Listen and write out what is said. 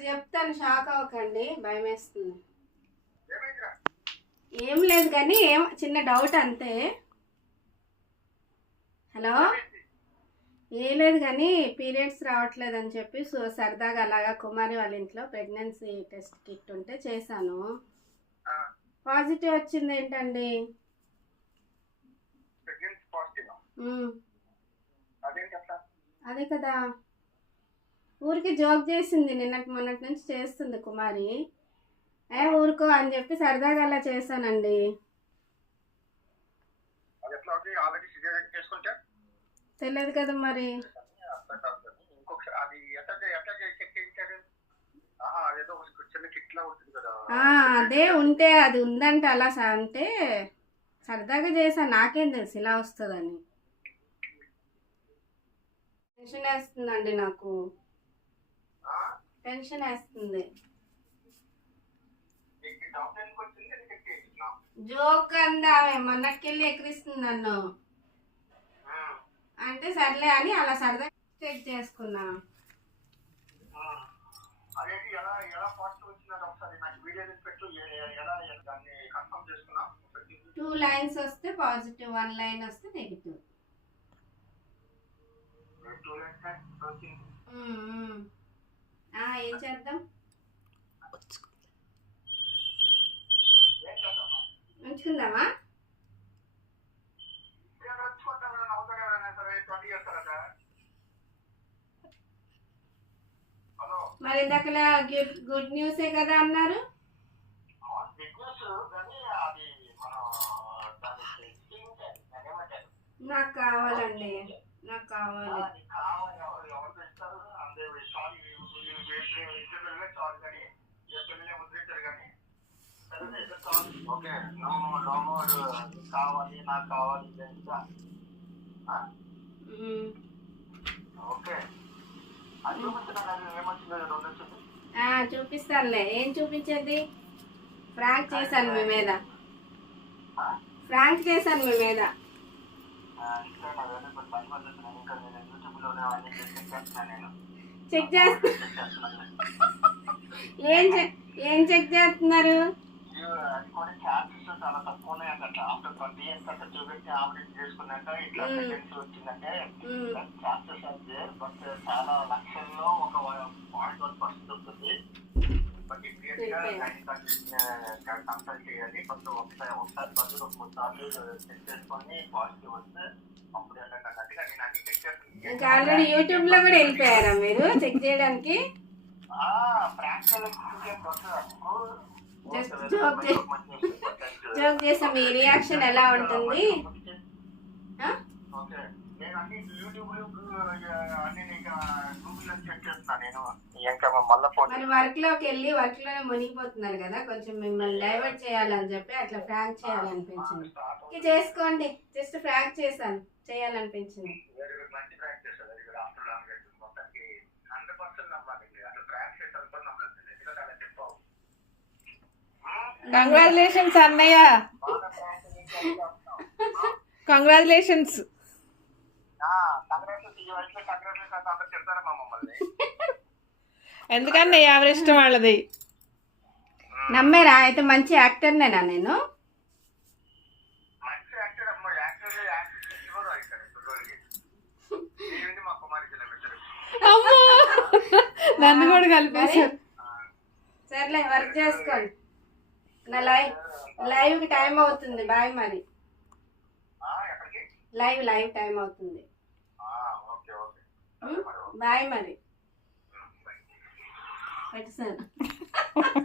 ఒకటి చెప్తాను షాక్ అవ్వకండి భయం వేస్తుంది ఏం లేదు కానీ ఏం చిన్న డౌట్ అంతే. హలో? ఏం లేదు కానీ పీరియడ్స్ రావట్లేదు అని చెప్పి సో సరదాగా అలాగా కుమారి వాళ్ళ ఇంట్లో ప్రెగ్నెన్సీ టెస్ట్ కిట్ ఉంటే చేశాను. పాజిటివ్ వచ్చింది ఏంటండి? అదే కదా. ఊరికి జోక్ చేసింది నిన్నటి మొన్నటి నుంచి చేస్తుంది కుమారి. ఏ ఊరుకో అని చెప్పి సరదాగా అలా చేశానండి. తెలియదు కదా మరి. అది ఉంటే అది ఉందంటే అలా అంటే సరదాగా చేశాను నాకేం తెలుసు ఇలా వస్తుందని. టెన్షన్ వేస్తుందండి నాకు. టెన్షన్ వేస్తుంది. జోక్ అందామె మొన్నటికెళ్ళి ఎక్కిరిస్తుంది నన్ను. అంటే సర్లే అని అలా సరదా చెక్ చేసుకున్నా. టూ లైన్స్ వస్తే పాజిటివ్ వన్ లైన్ వస్తే నెగిటివ్ టూ లైన్స్ వచ్చింది ఏం చేద్దాం ఏం చేద్దామా ఉంచుకుందామా నేను వచ్చుకుంటాను అవుతాడు ఎవరైనా సరే ట్వంటీ ఇయర్స్ తర్వాత హలో మరి ఇందాకలా గుడ్ న్యూసే కదా అన్నారు? నాకు కావాలండి నాకు కావాలి. ఏ ఓకే కావాలి నాకు కావాలి. ఓకే. చూపిస్తానులే. ఏం చూపించేది? ఫ్రాంక్ చేశాను మీ మీద. ఫ్రాంక్ చేశాను మీ మీద. చెక్ చేస్తా. ఏం చెక్ ఏం చెక్ చేస్తున్నారు అది కూడా ఛాన్సెస్ చాలా తక్కువ ఉన్నాయి అన్నట్టు ఆఫ్టర్ ట్వంటీ ఇయర్స్ అట్లా చూపెట్టి ఆపరేట్ చేసుకున్నాక ప్రెగ్నెన్సీ వచ్చిందంటే. ఛాన్సెస్ అయితే బట్ చాలా లక్షల్లో ఒక పాయింట్ వన్ పర్సెంట్ ఉంటుంది బట్ ఇమీడియట్గా కన్సల్ట్ చేయాలి. బట్ ఒకసారి ఒకసారి పది ఒక మూడు సార్లు చెక్ చేసుకొని పాజిటివ్ వస్తే అప్పుడు వెళ్ళండి నేను అన్ని చెక్ ఇంకా చేస్తాను ఆల్రెడీ యూట్యూబ్లో కూడా వెళ్ళిపోయారా మీరు చెక్ చేయడానికి? జోక్ చేసా మీ రియాక్షన్ ఎలా ఉంటుంది? ఓకే. నేను అన్ని యూట్యూబ్ అన్ని ఇంకా గూగుల్ చెక్ చేస్తాను నేను. ఇంకా మళ్ళీ ఫోన్ మరి వర్క్లోకి వెళ్ళి వర్క్లోనే మునిగిపోతున్నారు కదా కొంచెం మిమ్మల్ని డైవర్ట్ చేయాలని చెప్పి అట్లా ఫ్రాంక్ చేయాలనిపించింది. చేసుకోండి. జస్ట్ ఫ్రాంక్ చేశాను. చేయాలనిపించింది. వెరీ గుడ్ మంచి ప్రాక్టీస్ చేస్తారు వెరీ గుడ్ ఆఫ్టర్ లాంగ్ మొత్తానికి హండ్రెడ్ పర్సెంట్ నమ్మాలి అసలు ప్రాక్టీస్ చేస్తారు కూడా నమ్మాలి ఎందుకంటే అలా చెప్పావు. కంగ్రాచులేషన్స్ అన్నయ్య. కంగ్రాచులేషన్స్ ఎవరి ఇష్టం వాళ్ళది? నమ్మేరా అయితే మంచి యాక్టర్నేనా నేను అమ్మా నన్ను కూడా కలిపేశారు. సర్లే వర్క్ చేసుకోండి. నా లైవ్ లైవ్కి టైం అవుతుంది బాయ్ మరి. ఎక్కడికి? లైవ్ లైవ్ టైం అవుతుంది. బాయ్ మరి. పెట్టేసాను